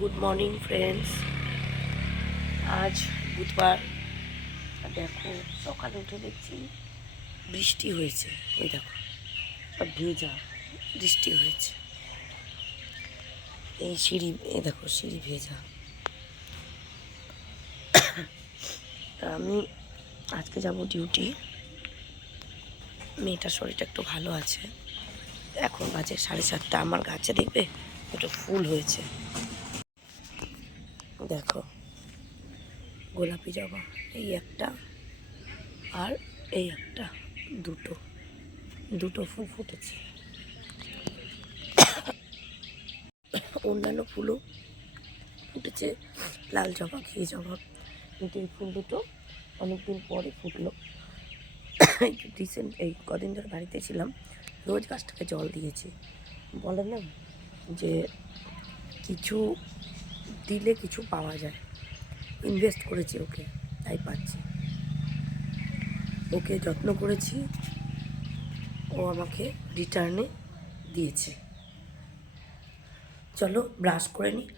Good morning friends আজ বুধবার। দেখো, সকালে উঠে দেখছি বৃষ্টি হয়েছে। ওই দেখো, সব ভেজা বৃষ্টি হয়েছে। এই সিঁড়ি, এই দেখো, সিঁড়ি ভেজা। তা আমি আজকে যাব ডিউটি মেয়েটার শরীরটা একটু ভালো আছে। এখন বাজে সাড়ে সাতটা। আমার গাছে দেখবে ওটা ফুল হয়েছে। দেখো, গোলাপি জবা, এই একটা আর এই একটা, দুটো দুটো ফুল ফুটেছে। অন্যান্য ফুলও ফুটেছে, লাল জবা, ঘি জবা কিন্তু এই ফুল দুটো, অনেকদিন পরে ফুটলো। রিসেন্ট এই কদিন ধরে বাড়িতে ছিলাম, রোজ গাছটাকে জল দিয়েছি। বলে না যে কিছু দিলে কিছু পাওয়া যায়। ইনভেস্ট করেছি ওকে, তাই পাচ্ছি। ওকে যত্ন করেছি। ও আমাকে রিটার্নে দিয়েছে। চলো ব্রাশ করে নিই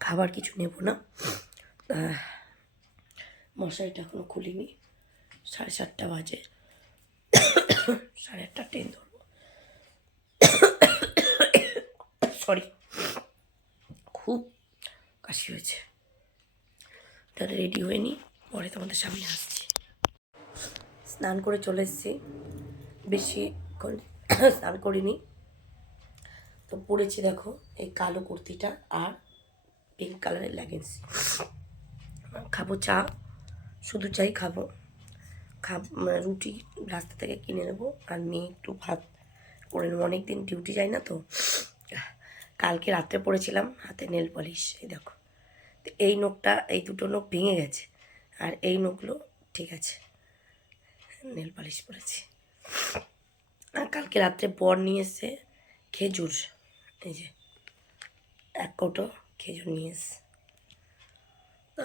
খাবার কিছু নেব না। মশারিটা এখনও খুলিনি। সাড়ে সাতটা বাজে। সাড়ে আটটা ট্রেন ধরবো। সরি খুব কাশি হয়েছে। তাহলে রেডি হয়ে নি, পরে তোমাদের সামনে আসছি। স্নান করে চলে এসেছি। বেশিক্ষণ স্নান করিনি। তো পরেছি দেখো, এই কালো কুর্তিটা আর পিঙ্ক কালারের লেগিংস খাব চা, শুধু চাই খাব। খাব মানে রুটি রাস্তা থেকে কিনে নেব আর মেয়ে একটু ভাত করে নেব। অনেক দিন ডিউটি যাই না তো। কালকে রাত্রে পড়েছিলাম, হাতে নেল পলিশ, এই দেখো। তো এই নখটা, এই দুটো নখ ভেঙে গেছে, আর এই নখগুলো ঠিক আছে। নেল পলিশ পরেছি। আর কালকে রাত্রে বর নিয়ে এসে খেজুর, এই যে এক কৌটো খেজুর নিয়ে এসে। তো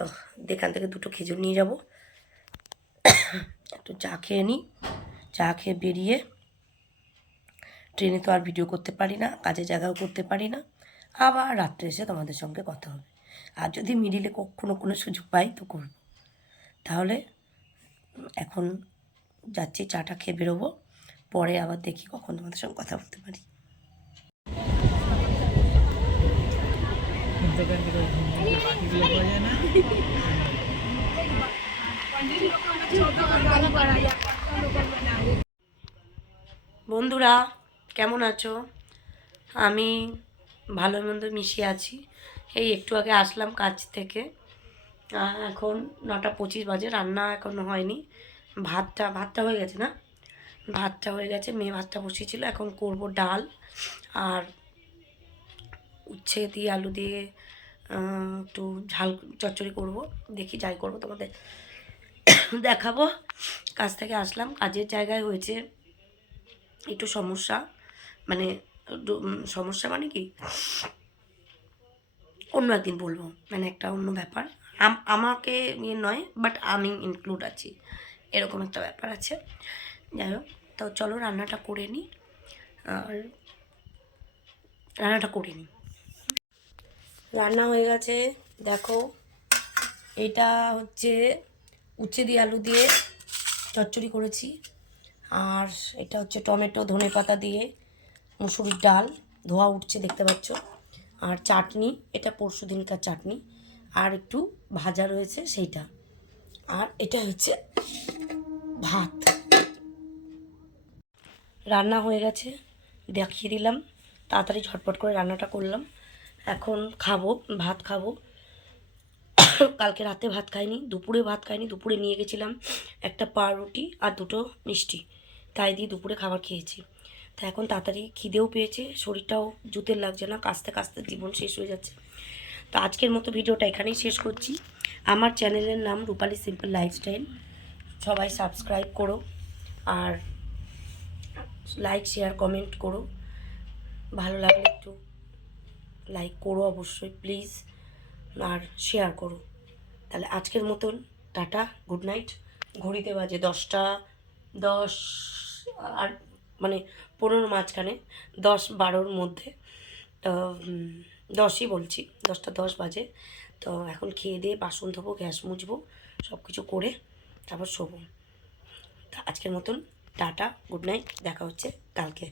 এখান থেকে দুটো খেজুর নিয়ে যাব। একটু চা খেয়ে নিই চা খেয়ে বেরিয়ে ট্রেনে তো আর ভিডিও করতে পারি না, কাজের জায়গাও করতে পারি না। আবার রাত্রে এসে তোমাদের সঙ্গে কথা হবে। আর যদি মিডিলে কখনো কোনো সুযোগ পাই তো করব। তাহলে এখন যাচ্ছি চাটা খেয়ে বেরোবো, পরে আবার দেখি কখন তোমাদের সঙ্গে কথা বলতে পারি। বন্ধুরা কেমন আছো? আমি ভালো মন্দ মিশিয়ে আছি। এই একটু আগে আসলাম কাজ থেকে। এখন নটা পঁচিশ বাজে, রান্না এখনও হয়নি। ভাতটা ভাতটা হয়ে গেছে না? ভাতটা হয়ে গেছে, মেয়ে ভাতটা বসিয়েছিল। এখন করব ডাল আর উচ্ছে দিয়ে আলু দিয়ে একটু ঝাল চচ্চড়ি করব। দেখি যাই করব তোমাদের দেখাবো। কাজ থেকে আসলাম। কাজের জায়গায় হয়েছে একটু সমস্যা। মানে সমস্যা মানে কি? অন্য একদিন বলব মানে একটা অন্য ব্যাপার। আম- আমাকে নিয়ে নয় বাট আমি ইনক্লুড আছি। এরকম একটা ব্যাপার আছে। যাই হোক, তো চলো রান্নাটা করে নিই আর রান্নাটা করে নিই রান্না হয়ে গেছে। দেখো, এটা হচ্ছে উচ্ছে দিয়ে আলু দিয়ে চচ্চড়ি করেছি। আর এটা হচ্ছে টমেটো ধনে পাতা দিয়ে মুসুরির ডাল, ধোয়া উঠছে, দেখতে পাচ্ছ। আর চাটনি, এটা পরশু দিনকার চাটনি। আর একটু ভাজা রয়েছে সেইটা। আর এটা হচ্ছে ভাত। রান্না হয়ে গেছে, দেখিয়ে দিলাম। তাড়াতাড়ি ঝটপট করে রান্নাটা করলাম। এখন খাব, ভাত খাব। কালকে রাতে ভাত খাইনি, দুপুরে ভাত খাইনি, দুপুরে নিয়ে গেছিলাম একটা পাউরুটি আর দুটো মিষ্টি। তাই দিয়ে দুপুরে খাবার খেয়েছি। তা এখন তাড়াতাড়ি খিদেও পেয়েছে, শরীরটাও জুতের লাগছে না কাস্তে কাস্তে জীবন শেষ হয়ে যাচ্ছে। তো আজকের মতো ভিডিওটা এখানেই শেষ করছি। আমার চ্যানেলের নাম রূপালী সিম্পল লাইফস্টাইল। সবাই সাবস্ক্রাইব করো আর লাইক, শেয়ার, কমেন্ট করো। ভালো লাগলে একটু লাইক করো অবশ্যই, প্লিজ, আর শেয়ার করো। তাহলে আজকের মতন, টাটা, গুড নাইট। ঘড়িতে বাজে দশটা, দশ, আর মানে পনেরো মাঝখানে, দশ বারোর মধ্যে, তো দশই বলছি, দশটা দশ বাজে। তো এখন খেয়ে দিয়ে বাসন ধোবো, গ্যাস মুছবো সব কিছু করে তারপর শোবো। তা আজকের মতন, টাটা, গুড নাইট, দেখা হচ্ছে কালকে।